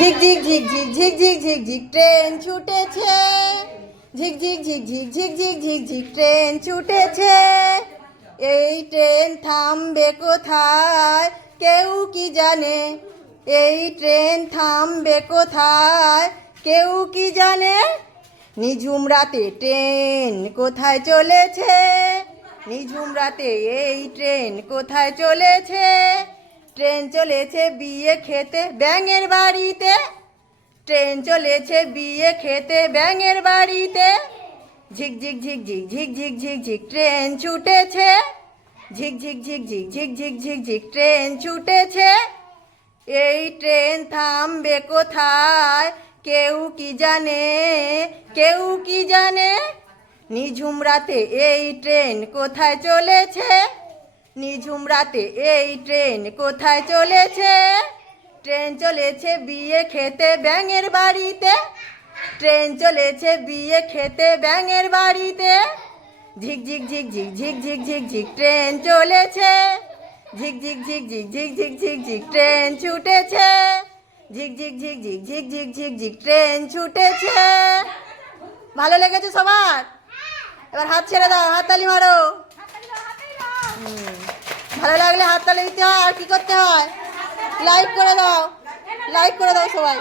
ঝিক ঝিক ঝিক ঝিক ঝিকঝিক ঝিকঝিক train ছুটেছে ঝিক ঝিকঝিক ঝিক ঝিকঝিক ঝিক train ছুটেছে এই ট্রেন থামবে কোথায় কেউ কি জানে এই ট্রেন থামবে কোথায় কেউ কি জানে নিঝুম রাতে ট্রেন কোথায় চলেছে নিঝুম রাতে এই ট্রেন কোথায় চলেছে ট্রেন চলেছে বিয়ে খেতে ব্যাঙের বাড়িতে ট্রেন চলেছে বিয়ে খেতে ব্যাঙের বাড়িতে ঝিক ঝিক ঝিক ঝিক ঝিক ঝিক ঝিক ঝিক ট্রেন ছুটেছে ঝিক ঝিক ঝিক ঝিক ঝিক ঝিক ঝিক ঝিক ট্রেন ছুটেছে এই ট্রেন থামবে কোথায় কেউ কি জানে কেউ কি জানে নিঝুম রাতে এই ট্রেন কোথায় চলেছে নিঝুম রাতে এই ট্রেন কোথায় চলেছে ট্রেন চলেছে বিয়ে খেতে ব্যাঙের বাড়িতে ট্রেন চলেছে বিয়ে খেতে ব্যাঙের বাড়িতে ঝিক ঝিক ঝিক ঝিক ঝিক ঝিক ঝিক ঝিক ট্রেন চলেছে ঝিক ঝিক ঝিক ঝিক ঝিক ঝিক ঝিক ঝিক ট্রেন ছুটেছে ঝিক ঝিক ঝিক ঝিক ঝিক ঝিক ঝিক ঝিক ট্রেন ছুটেছে ভালো লেগেছে সবার এবার হাত ছেড়ে দাও হাততালি মারো হুম। ভালো লাগলে হাততালি দিতে হয়, আর কি করতে হয়? লাইক করে দাও। লাইক করে দাও সবাই।